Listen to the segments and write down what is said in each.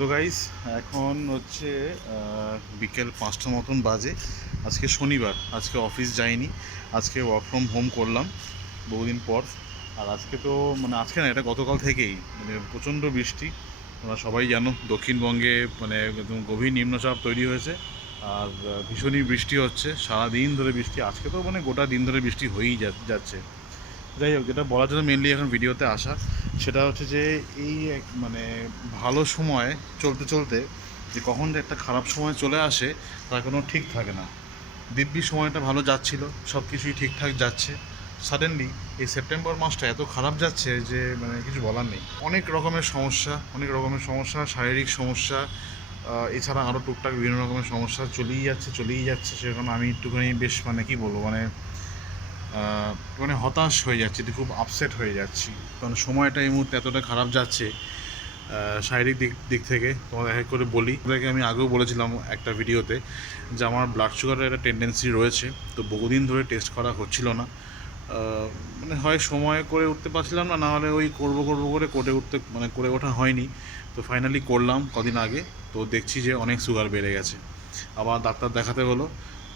তো গাইস এখন হচ্ছে বিকেল পাঁচটা মতন বাজে। আজকে শনিবার, আজকে অফিস যাইনি। আজকে ওয়ার্ক ফ্রম হোম করলাম বহুদিন পর। আর আজকে তো মানে আজকে না, এটা গতকাল থেকেই মানে প্রচণ্ড বৃষ্টি। তোমরা সবাই জানো, দক্ষিণবঙ্গে মানে একদম গভীর নিম্নচাপ তৈরি হয়েছে। আর ভীষণই বৃষ্টি হচ্ছে। সারা দিন ধরে বৃষ্টি, আজকে তো মানে গোটা দিন ধরে বৃষ্টি হয়েই যাচ্ছে। যাই হোক, যেটা বলার জন্য মেনলি এখন ভিডিওতে আসা, সেটা হচ্ছে যে এই মানে ভালো সময় চলতে চলতে যে কখন যে একটা খারাপ সময় চলে আসে, তার কোনো ঠিক থাকে না। দিব্যি সময়টা ভালো যাচ্ছিল সব কিছুই ঠিকঠাক যাচ্ছে। সাডেনলি এই সেপ্টেম্বর মাসটা এত খারাপ যাচ্ছে যে মানে কিছু বলার নেই। অনেক রকমের সমস্যা, অনেক রকমের সমস্যা, শারীরিক সমস্যা এছাড়া আরও টুকটাক বিভিন্ন রকমের সমস্যা চলেই যাচ্ছে চলেই যাচ্ছে। সেরকম আমি একটুখানি বেশ মানে কি বলব মানে মানে হতাশ হয়ে যাচ্ছি, খুব আপসেট হয়ে যাচ্ছি। কারণ সময়টা এই মুহূর্তে এতটা খারাপ যাচ্ছে শারীরিক দিক দিক থেকে, তোমাদের এক করে বলি। তোমাদেরকে আমি আগেও বলেছিলাম একটা ভিডিওতে যে আমার ব্লাড সুগারের একটা টেন্ডেন্সি রয়েছে, তো বহুদিন ধরে টেস্ট করা হচ্ছিল না। মানে হয় সময় করে উঠতে পারছিলাম না না হলে ওই করব করব করে করে উঠতে মানে করে ওঠা হয়নি। তো ফাইনালি করলাম কদিন আগে, তো দেখছি যে অনেক সুগার বেড়ে গেছে। আবার ডাক্তার দেখাতে হলো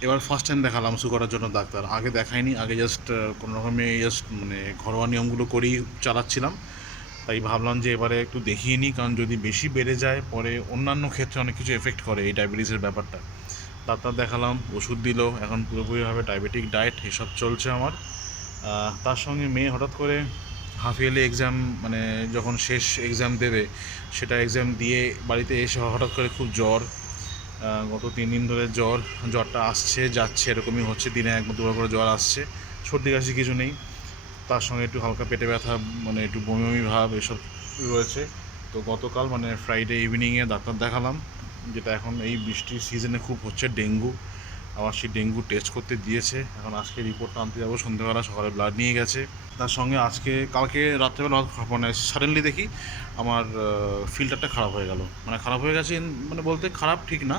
এবার ফার্স্ট টাইম দেখালাম সুগারের জন্য ডাক্তার। আগে দেখাইনি, আগে জাস্ট কোনো রকমে জাস্ট মানে ঘরোয়া নিয়মগুলো করেই চালাচ্ছিলাম। তাই ভাবলাম যে এবারে একটু দেখিয়ে নিই, কারণ যদি বেশি বেড়ে যায়, পরে অন্যান্য ক্ষেত্রে অনেক কিছু এফেক্ট করে এই ডায়াবেটিসের ব্যাপারটা। ডাক্তার দেখালাম, ওষুধ দিল, এখন পুরোপুরিভাবে ডায়াবেটিক ডায়েট এসব চলছে আমার। তার সঙ্গে মেয়ে হঠাৎ করে হাফ ইয়ারলি এক্সাম মানে যখন শেষ এক্সাম দেবে, সেটা এক্সাম দিয়ে বাড়িতে এসে হঠাৎ করে খুব জ্বর গত তিন দিন ধরে জ্বর, জ্বরটা আসছে, যাচ্ছে, এরকমই হচ্ছে। দিনে এক দুবার করে জ্বর আসছে। সর্দি কাশি কিছু নেই। তার সঙ্গে একটু হালকা পেটে ব্যথা মানে একটু বমি বমি ভাব, এসব রয়েছে। তো গতকাল মানে ফ্রাইডে ইভিনিংয়ে ডাক্তার দেখালাম, যেটা এখন এই বৃষ্টির সিজনে খুব হচ্ছে, ডেঙ্গু। আবার সেই ডেঙ্গু টেস্ট করতে দিয়েছে। এখন আজকে রিপোর্টটা আনতে যাব। সন্ধ্যেবেলা সকালে ব্লাড নিয়ে গেছে। তার সঙ্গে আজকে, কালকে রাত্রেবেলা মানে সাডেনলি দেখি আমার ফিল্টারটা খারাপ হয়ে গেল। মানে খারাপ হয়ে গেছে মানে বলতে খারাপ ঠিক না।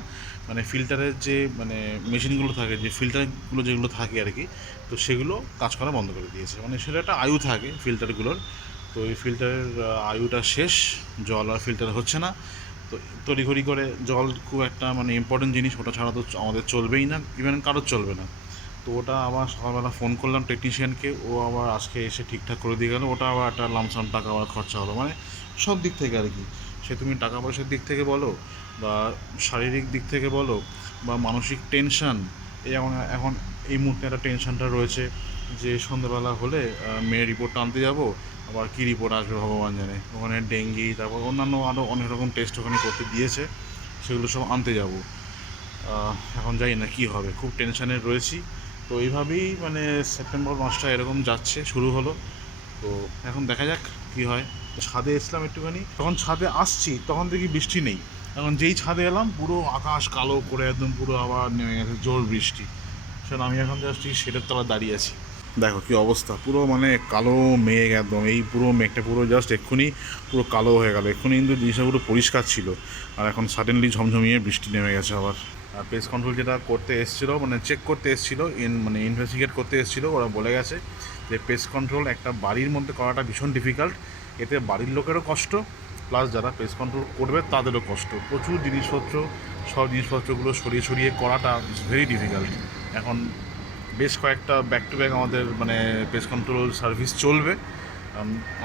মানে ফিল্টারের যে মানে মেশিনগুলো থাকে, যে ফিল্টারগুলো যেগুলো থাকে আর কি, তো সেগুলো কাজ করা বন্ধ করে দিয়েছে। মানে সেটা একটা আয়ু থাকে ফিল্টারগুলোর তো এই ফিল্টারের আয়ুটা শেষ, জল আর ফিল্টার হচ্ছে না। তড়িঘড়ি করে জল খুব একটা মানে ইম্পর্টেন্ট জিনিস, ওটা ছাড়া তো আমাদের চলবেই না ইভেন কারোর চলবে না। তো ওটা আবার সকালবেলা ফোন করলাম টেকনিশিয়ানকে ও আবার আজকে এসে ঠিকঠাক করে দিয়ে গেল, ওটা আবার একটা লামসাম টাকা আবার খরচা হলো মানে সব দিক থেকে আর কি। সে তুমি টাকা পয়সার দিক থেকে বলো, বা শারীরিক দিক থেকে বলো, বা মানসিক টেনশন এই এখন এখন এই মুহূর্তে একটা টেনশনটা রয়েছে যে সন্ধ্যাবেলা হলে মেয়ের রিপোর্টটা আনতে যাব আবার কী রিপোর্ট আসবে ভগবান জানে। ওখানে ডেঙ্গি তারপর অন্যান্য আরও অনেক রকম টেস্ট ওখানে করতে দিয়েছে, সেগুলো সব আনতে যাব। এখন জানি না কী হবে, খুব টেনশানে রয়েছি। তো এইভাবেই মানে সেপ্টেম্বর মাসটা এরকম যাচ্ছে, শুরু হলো। তো এখন দেখা যাক কী হয়। ছাদে এসলাম একটুখানি। তখন ছাদে আসছি, তখন দেখি বৃষ্টি নেই। এখন যেই ছাদে এলাম, পুরো আকাশ কালো করে একদম পুরো আবার নেমে গেছে, জোর বৃষ্টি। সেটা আমি এখন জাস্ট সেটার তলা দাঁড়িয়ে আছি। দেখো কি অবস্থা, পুরো মানে কালো মেঘ একদম, এই পুরো মেঘটা পুরো জাস্ট এক্ষুনি পুরো কালো হয়ে গেল। এক্ষুনি কিন্তু জিনিসটা পুরো পরিষ্কার ছিল, আর এখন সাডেনলি ঝমঝমিয়ে বৃষ্টি নেমে গেছে আবার। আর পেস কন্ট্রোল যেটা করতে এসেছিল মানে চেক করতে এসেছিল ইন মানে ইনভেস্টিগেট করতে এসেছিল, ওরা বলে গেছে যে পেস কন্ট্রোল একটা বাড়ির মধ্যে করাটা ভীষণ ডিফিকাল্ট এতে বাড়ির লোকেরও কষ্ট প্লাস যারা পেস কন্ট্রোল করবে তাদেরও কষ্ট। প্রচুর জিনিসপত্র, সব জিনিসপত্রগুলো সরিয়ে সরিয়ে করাটা ভেরি ডিফিকাল্ট এখন বেশ কয়েকটা ব্যাক টু ব্যাক আমাদের মানে পেস্ট কন্ট্রোল সার্ভিস চলবে।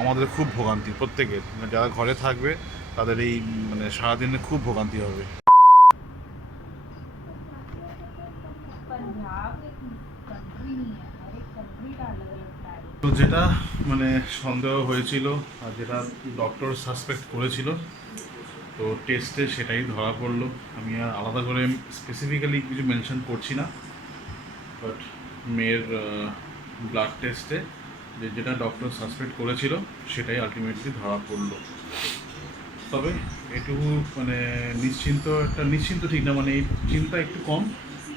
আমাদের খুব ভোগান্তি প্রত্যেকের মানে যারা ঘরে থাকবে, তাদের এই মানে সারাদিনে খুব ভোগান্তি হবে। তো যেটা মানে সন্দেহ হয়েছিল আর যেটা ডক্টর সাসপেক্ট করেছিল, তো টেস্টে সেটাই ধরা পড়ল। আমি আর আলাদা করে স্পেসিফিক্যালি কিছু মেনশন করছি না। বাট মেয়ের ব্লাড টেস্টে যে যেটা ডক্টর সাসপেক্ট করেছিল, সেটাই আলটিমেটলি ধরা পড়ল। তবে এটুকু মানে নিশ্চিন্ত, একটা নিশ্চিন্ত ঠিক না মানে এই চিন্তা একটু কম,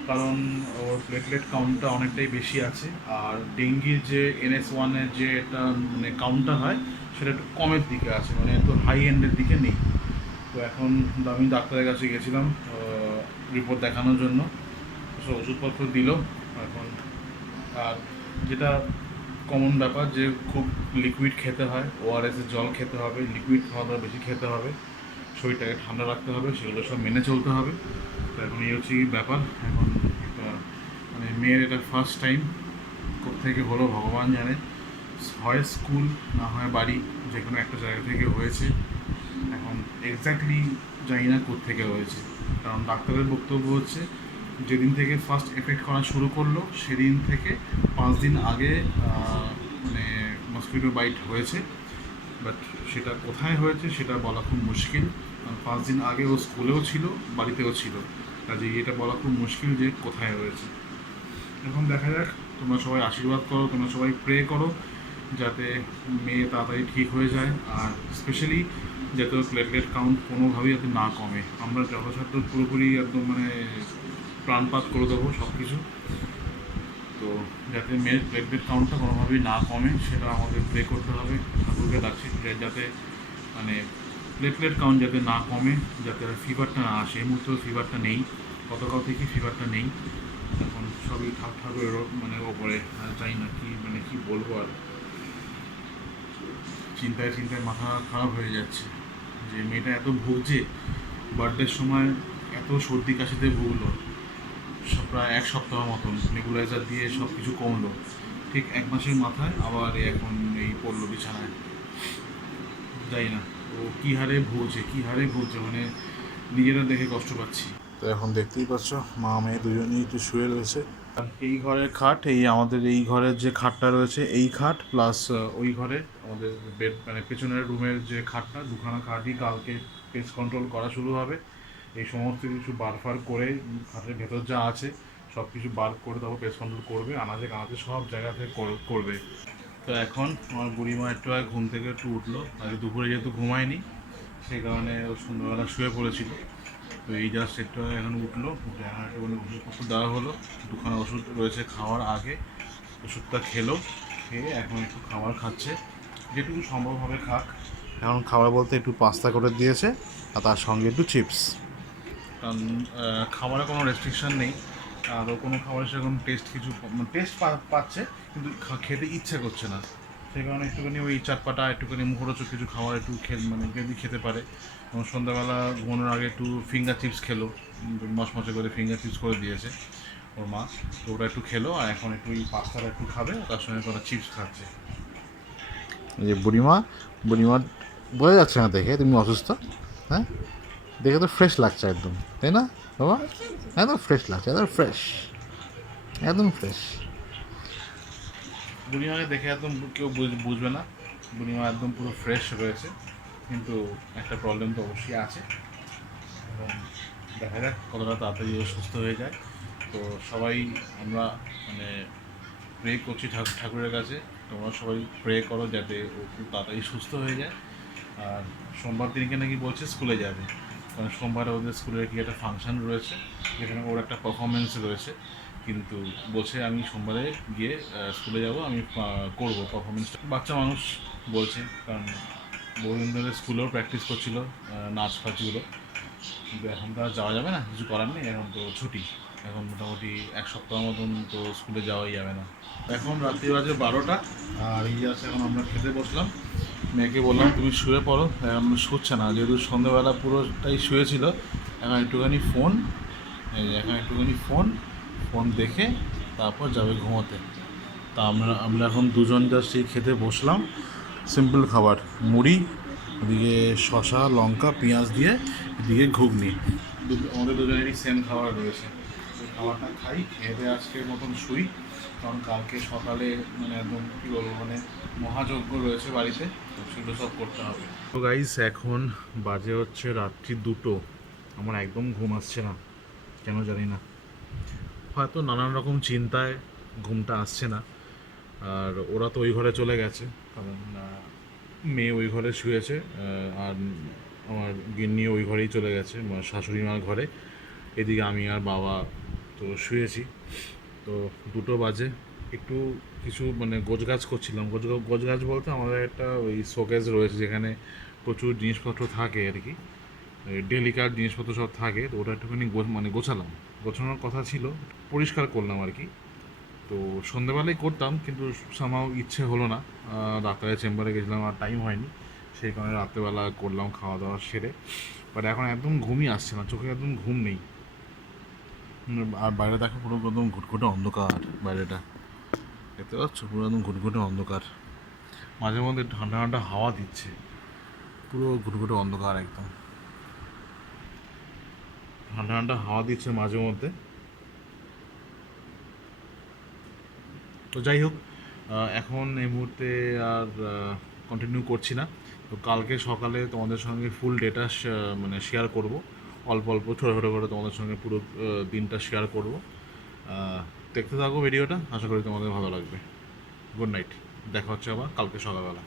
কারণ ওর প্লেটলেট কাউন্টটা অনেকটাই বেশি আছে, আর ডেঙ্গির যে এনএস ওয়ানের যে একটা মানে কাউন্টটা হয়, সেটা একটু কমের দিকে আছে মানে এত হাই এন্ডের দিকে নেই। তো এখন আমি ডাক্তারের কাছে গেছিলাম রিপোর্ট দেখানোর জন্য সব ওষুধপত্র দিল, এখন আর যেটা কমন ব্যাপার যে খুব লিকুইড খেতে হয় ওআরএসের জল খেতে হবে লিকুইড খাওয়া দাওয়া বেশি খেতে হবে, শরীরটাকে ঠান্ডা রাখতে হবে, সেগুলো সব মেনে চলতে হবে। তো এখন এই হচ্ছে ব্যাপার, এখন একটা মানে মেয়ের এটা ফার্স্ট টাইম থেকে হলো ভগবান জানে। হয় স্কুল না হয় বাড়ি, যে কোনো একটা জায়গা থেকে হয়েছে। এখন এক্স্যাক্টলি জানি না থেকে হয়েছে, কারণ ডাক্তারের বক্তব্য হচ্ছে যেদিন থেকে ফার্স্ট এফেক্ট করা শুরু করল, সেদিন থেকে পাঁচ দিন আগে মানে মসকিটো বাইট হয়েছে। বাট সেটা কোথায় হয়েছে সেটা বলা খুব মুশকিল। কারণ পাঁচ দিন আগে ও স্কুলেও ছিল, বাড়িতেও ছিল। কাজে এটা বলা খুব মুশকিল যে কোথায় হয়েছে। এখন দেখা যাক, তোমরা সবাই আশীর্বাদ করো, তোমরা সবাই প্রে করো, যাতে মেয়ে তাড়াতাড়ি ঠিক হয়ে যায়। আর স্পেশালি যাতে প্লেটলেট কাউন্ট কোনোভাবেই যাতে না কমে। আমরা যথাসাধ্য পুরোপুরি একদম মানে প্রাণপাত করে দেবো সব কিছু তো যাতে মেয়ের প্লেটলেট কাউন্টটা কোনোভাবেই না কমে, সেটা আমাদের প্রে করতে হবে। ঠাকুরকে ডাকছি যাতে মানে প্লেটলেট কাউন্ট যাতে না কমে, যাতে ফিভারটা না আসে। এই মুহূর্তে ফিভারটা নেই। গতকাল থেকে ফিভারটা নেই। এখন সবই ঠাক ওপ- মানে ওপরে জানি না কি মানে কি বলব আর। চিন্তায় চিন্তায় মাথা খারাপ হয়ে যাচ্ছে। যে মেয়েটা এত ভুগছে বার্থডের সময় এত সর্দি কাশিতে ভুগলো। প্রায় এক সপ্তাহ মতন নেবুলাইজার দিয়ে সব কিছু কমলো। ঠিক এক মাসের মাথায় আবার এখন এই পড়ল বিছানায়। যাই না ও কী হারে ভুগছে কী হারে ভুগছে মানে নিজেরা দেখে কষ্ট পাচ্ছি। তো এখন দেখতেই পাচ্ছ মা মেয়ে দুজনেই একটু শুয়ে রয়েছে। এই ঘরের খাট এই আমাদের এই ঘরের যে খাটটা রয়েছে এই খাট প্লাস ওই ঘরে আমাদের বেড মানে পেছনের রুমের যে খাটটা দুখানা খাটই কালকে পেস কন্ট্রোল করা শুরু হবে। এই সমস্ত কিছু বার ফার করে খাটের ভেতর যা আছে, সব কিছু বার করে তারপর পেস কন্ট্রোল করবে আনাজে কানাজে সব জায়গা থেকে কর- করবে। তো এখন আমার বুড়িমা একটু আগে ঘুম থেকে একটু উঠল আগে দুপুরে যেহেতু ঘুমায়নি, সেই কারণে ও সন্ধ্যাবেলা শুয়ে পড়েছিল। তো এই জাস্ট একটু এখন উঠল, উঠে এখন ওষুধপত্র দেওয়া হলো দুখানা ওষুধ রয়েছে খাওয়ার আগে, ওষুধটা খেলো, খেয়ে এখন একটু খাবার খাচ্ছে, যেটুকু সম্ভবভাবে খাক। এখন খাবার বলতে একটু পাস্তা করে দিয়েছে, আর তার সঙ্গে একটু চিপস কারণ খাবারে কোনো রেস্ট্রিকশন নেই। আর কোনো খাবারের সেরকম টেস্ট কিছু টেস্ট পাচ্ছে, কিন্তু খেতে ইচ্ছে করছে না। সেই কারণে একটুখানি ওই চাটপাটা, একটুখানি মুখরোচক কিছু খাবার একটু খে মানে যদি খেতে পারে। এবং সন্ধ্যাবেলা ঘুমানোর আগে একটু ফিঙ্গার চিপস খেলো মশমশে করে ফিঙ্গার চিপস করে দিয়েছে ওর মা। তো ওটা একটু খেলো, আর এখন একটু ওই পাস্তাটা একটু খাবে, তার সঙ্গে করা চিপস খাচ্ছে। যে বুড়িমা বুড়িমা বোঝা যাচ্ছে না দেখে, তুমি অসুস্থ? হ্যাঁ? দেখে তো ফ্রেশ লাগছে একদম, তাই না, বাবা? একদম ফ্রেশ লাগছে, একদম ফ্রেশ একদম ফ্রেশ বুড়িমাকে দেখে একদম কেউ বুঝ- বুঝবে না। বুড়িমা একদম পুরো ফ্রেশ রয়েছে কিন্তু একটা প্রবলেম তো অবশ্যই আছে। এবং দেখা যাক কতটা তাড়াতাড়ি সুস্থ হয়ে যায়। তো সবাই আমরা মানে প্রে করছি ঠাকুর ঠাকুরের কাছে। তোমরা সবাই প্রে করো যাতে ও খুব তাড়াতাড়ি সুস্থ হয়ে যায়। আর সোমবার দিনকে নাকি বলছে স্কুলে যাবে। কারণ সোমবারে ওদের স্কুলের কি একটা ফাংশন রয়েছে, যেখানে ওর একটা পারফরমেন্স রয়েছে। কিন্তু বলছে আমি সোমবারে গিয়ে স্কুলে যাব, আমি করব পারফরমেন্সটা বাচ্চা মানুষ বলছে, কারণ বহুদিন ধরে স্কুলেও প্র্যাকটিস করছিল নাচ ফাচগুলো। কিন্তু এখন তো আর যাওয়া যাবে না, কিছু করার নেই, এখন তো ছুটি। এখন মোটামুটি এক সপ্তাহ মতন তো স্কুলে যাওয়াই যাবে না। এখন রাত্রি বাজে বারোটা, আর এই আছে, এখন আমরা খেতে বসলাম। মেয়েকে বললাম, তুমি শুয়ে পড়ো এখন শুচ্ছে না। যেহেতু সন্ধ্যেবেলা পুরোটাই শুয়েছিল, এখন একটুখানি ফোন এখন একটুখানি ফোন ফোন দেখে তারপর যাবে ঘুমোতে। তা আমরা আমরা এখন দুজন জাস্ট সেই খেতে বসলাম। সিম্পল খাবার, মুড়ি, এদিকে শশা লঙ্কা, পেঁয়াজ দিয়ে এদিকে ঘুগনি। আমাদের দুজনেরই সেম খাবার রয়েছে। তো খাবারটা খাই, খেয়ে আজকের মতন শুই। কারণ কালকে সকালে মানে একদম কী বলব মানে মহাযজ্ঞ রয়েছে বাড়িতে সেগুলো সব করতে হবে। তো গাইস এখন বাজে হচ্ছে রাত্রি দুটো। আমার একদম ঘুম আসছে না, কেন জানি না। হয়তো নানান রকম চিন্তায় ঘুমটা আসছে না। আর ওরা তো ওই ঘরে চলে গেছে, কারণ মেয়ে ওই ঘরে শুয়েছে আর আমার গিন্নি ওই ঘরেই চলে গেছে শাশুড়ি মার ঘরে। এদিকে আমি আর বাবা তো শুয়েছি। তো দুটো বাজে। একটু কিছু মানে গোছগাছ করছিলাম। গোছ গোছগাছ বলতে আমাদের একটা ওই শোকেজ রয়েছে যেখানে প্রচুর জিনিসপত্র থাকে আর কি। ডেলিকার জিনিসপত্র সব থাকে। তো ওটা একটুখানি মানে গোছালাম। গোছানোর কথা ছিল। পরিষ্কার করলাম আর কি। তো সন্ধেবেলায় করতাম কিন্তু সামাও ইচ্ছে হলো না। ডাক্তারের চেম্বারে গেছিলাম আর টাইম হয়নি। সেই কারণে রাত্রেবেলা করলাম, খাওয়া দাওয়া সেরে। বাট এখন একদম ঘুমই আসছে না। চোখে একদম ঘুম নেই। আর বাইরে দেখো পুরো একদম ঘুটঘুটে অন্ধকার বাইরেটা। দেখতে পাচ্ছ? পুরো একদম ঘুটঘুটে অন্ধকার। মাঝে মধ্যে ঠান্ডা ঠান্ডা হাওয়া দিচ্ছে। পুরো ঘুটঘুটে অন্ধকার একদম। ঠান্ডা ঠান্ডা হাওয়া দিচ্ছে মাঝে মধ্যে। তো যাই হোক এখন এই মুহূর্তে আর কন্টিনিউ করছি না। তো কালকে সকালে তোমাদের সঙ্গে ফুল ডেটা মানে শেয়ার করব। অল্প অল্প ছোটো ছোটো করে তোমাদের সঙ্গে পুরো দিনটা শেয়ার করব। দেখতে থাকো ভিডিওটা আশা করি তোমাদের ভালো লাগবে। গুড নাইট দেখা হচ্ছে আবার কালকে সকালবেলা।